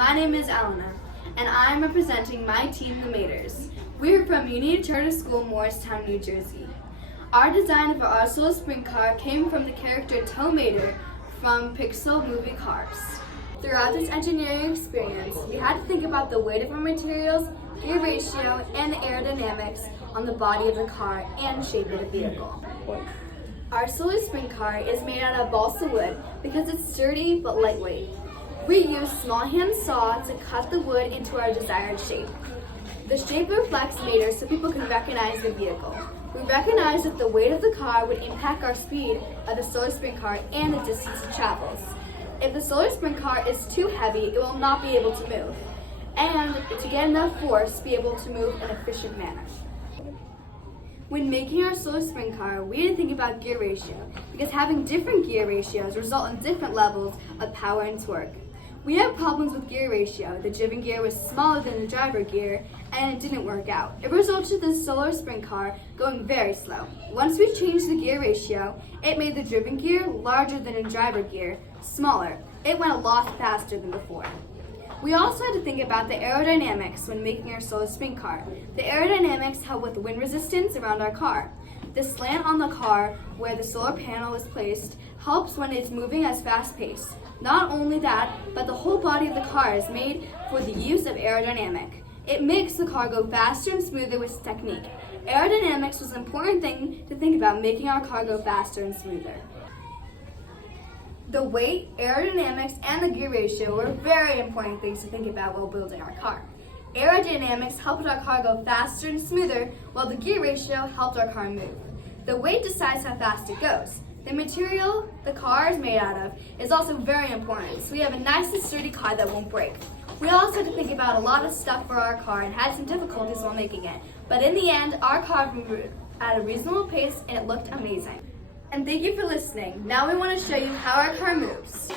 my name is Elena, and I'm representing my team, the Maters. We're from Union Charter School, Morristown, New Jersey. Our design of our Solar Sprint car came from the character Tow Mater from Pixar movie Cars. Throughout this engineering experience, we had to think about the weight of our materials, gear ratio, and the aerodynamics on the body of the car and the shape of the vehicle. Our Solar Sprint car is made out of balsa wood because it's sturdy but lightweight. We use small hand saw to cut the wood into our desired shape. The shape reflects Mater so people can recognize the vehicle. We recognized that the weight of the car would impact our speed of the Solar Sprint car and the distance it travels. If the Solar Sprint car is too heavy, it will not be able to move, and to get enough force, be able to move in an efficient manner. When making our Solar Sprint car, we had to think about gear ratio, because having different gear ratios result in different levels of power and torque. We had problems with gear ratio. The driven gear was smaller than the driver gear, and it didn't work out. It resulted in the Solar Sprint car going very slow. Once we changed the gear ratio, it made the driven gear larger than the driver gear, smaller. It went a lot faster than before. We also had to think about the aerodynamics when making our Solar Sprint car. The aerodynamics help with wind resistance around our car. The slant on the car where the solar panel is placed helps when it's moving at fast pace. Not only that, but the whole body of the car is made for the use of aerodynamic. It makes the car go faster and smoother with technique. Aerodynamics was an important thing to think about making our car go faster and smoother. The weight, aerodynamics, and the gear ratio were very important things to think about while building our car. Aerodynamics helped our car go faster and smoother, while the gear ratio helped our car move. The weight decides how fast it goes. The material the car is made out of is also very important, so we have a nice and sturdy car that won't break. We also had to think about a lot of stuff for our car and had some difficulties while making it, but in the end, our car moved at a reasonable pace and it looked amazing. And thank you for listening. Now we want to show you how our car moves.